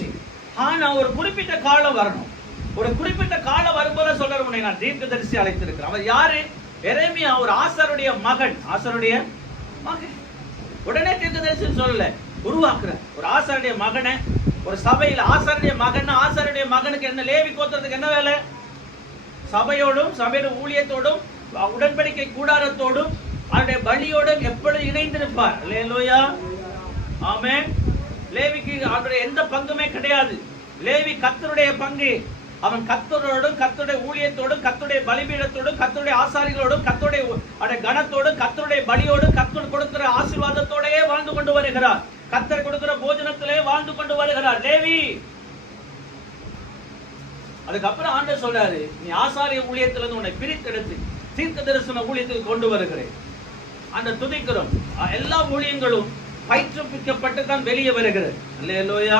தீர்க்கதரிசி. ஆனா ஒரு குறிப்பிட்ட காலம் வரணும். ஒரு குறிப்பிட்ட காலம் வரும்போது சொல்ற உன்னை நான் தீர்க்கதரிசி அழைத்திருக்கிறேன். அவர் யாரு? எரேமியா ஒரு ஆசாருடைய மகன். ஆசாருடைய மகன். உடனே தீர்க்கதரிசி சொல்லல, உருவாக்குற ஒரு ஆசாருடைய மகனை ஒரு சபையில். ஆசாருடைய மகன், ஆசாருடைய மகனுக்கு என்ன? லேவி கோத்திரத்துக்கு என்ன வேலை? சபையோடும் சபையோட ஊழியத்தோடும் உடன்படிக்கை கூடாரத்தோடும் அவருடைய பலியோடும் எப்பொழுது இணைந்திருப்பார். அல்லேலூயா, ஆமென். லேவிக்கு அவருடைய எந்த பங்குமே கிடையாது. லேவி கர்த்தருடைய பங்கு. அவன் கர்த்தரோடும் கர்த்தருடைய ஊழியத்தோடும் கர்த்தருடைய பலிபீடத்தோடும் கர்த்தருடைய ஆசாரிகளோடும் கர்த்தருடைய கணத்தோடும் கர்த்தருடைய பலியோடும் கர்த்தர் கொடுக்கிற ஆசீர்வாதத்தோடயே வாழ்ந்து கொண்டு வருகிறார். கர்த்தர் கொடுக்கிற போஜனத்திலே வாழ்ந்து கொண்டு வருகிறார் லேவி. அதுக்கப்புறம் ஆண்டவர் சொல்றாரு, நீ ஆசாரிய ஊழியத்திலிருந்து உன்னை பிரித்தெடுத்து தீர்க்க தரிசன ஊழியத்துக்கு கொண்டு வருகிறேன். அந்த துதிக்கிறோம். எல்லா ஊழியங்களும் பயிற்றுவிக்கப்பட்டு தான் வெளியே வருகிறது. அல்லேலூயா.